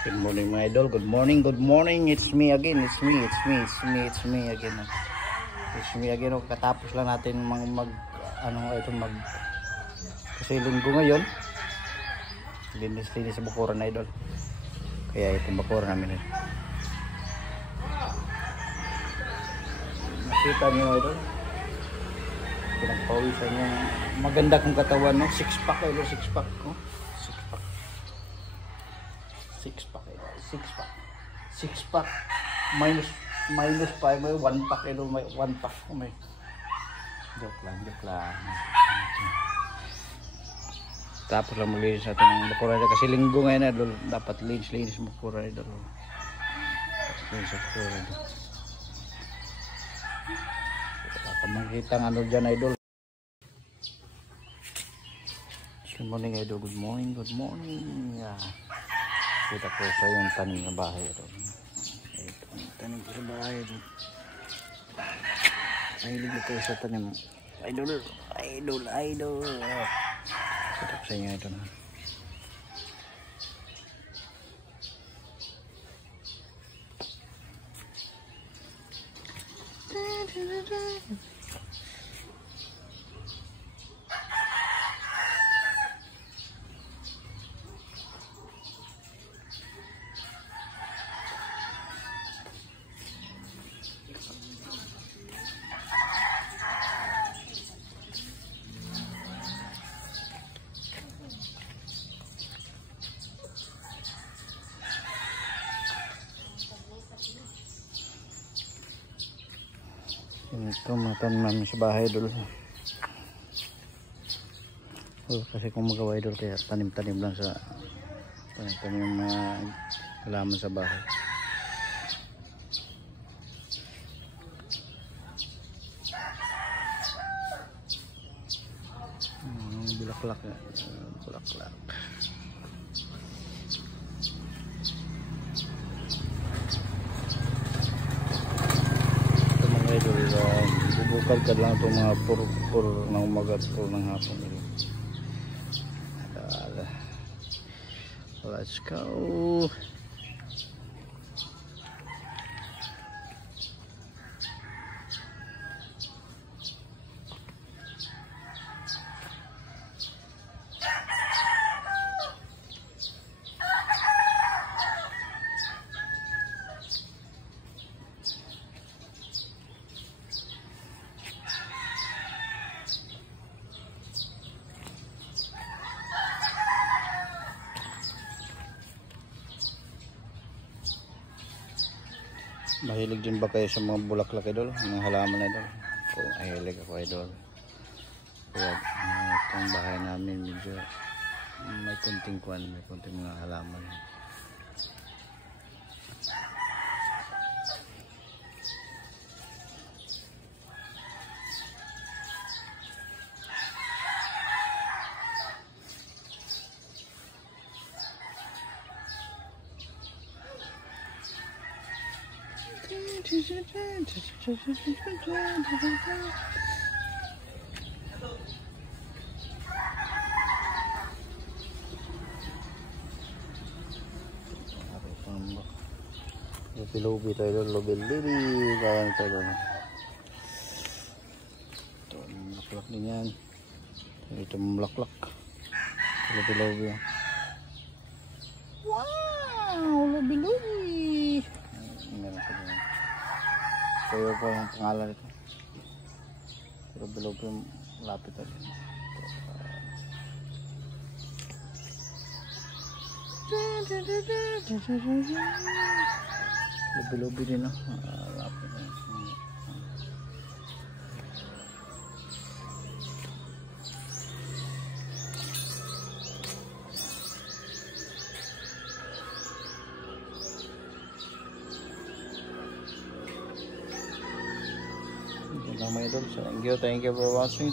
Good morning mga idol. Good morning, good morning. It's me again. It's me again. It's me again. Katapos lang natin kasi linggo ngayon. Linis sa bakuran na idol. Kaya itong bakuran namin. Nakita niyo idol. Pinagpawisan niya. Maganda kong katawan, no? Six pack idol, six pack. Six pack minus 5 may 1 pack ilo, may 1 pack may joke lang tapos lang maglinis natin ng bakuran kasi linggo ngayon idol, dapat linis bakuran idol. Linis bakuran makita ng ano dyan idol. Good morning idol, good morning. Yeah. Kita ko sa yung tanim na bahay ito. Ito ang tanim sa bahay ito. Mahilig ito sa tanim. Idol. Kita ko sa inyo ito na. Ito mga tanim namin sa bahay idol. Kasi kung magawa idol kaya tanim-tanim lang sa tanim mga halaman sa bahay. Bulaklak. Bubukal ka lang itong mga pur ng umaga at pur ng hapon. Let's go. Mahilig din ba kayo sa mga bulaklak idol? Mga halaman idol? Kung mahilig ako idol. Kaya itong bahay namin medyo may konting mga halaman. Lobi tayo lobi kaya tayo ito mulaklak din yan, ito mulaklak lobi wow lobi kaya po yung pangalan ito lobi lapit tayo lobi din lapit na mga idol. Thank you for watching.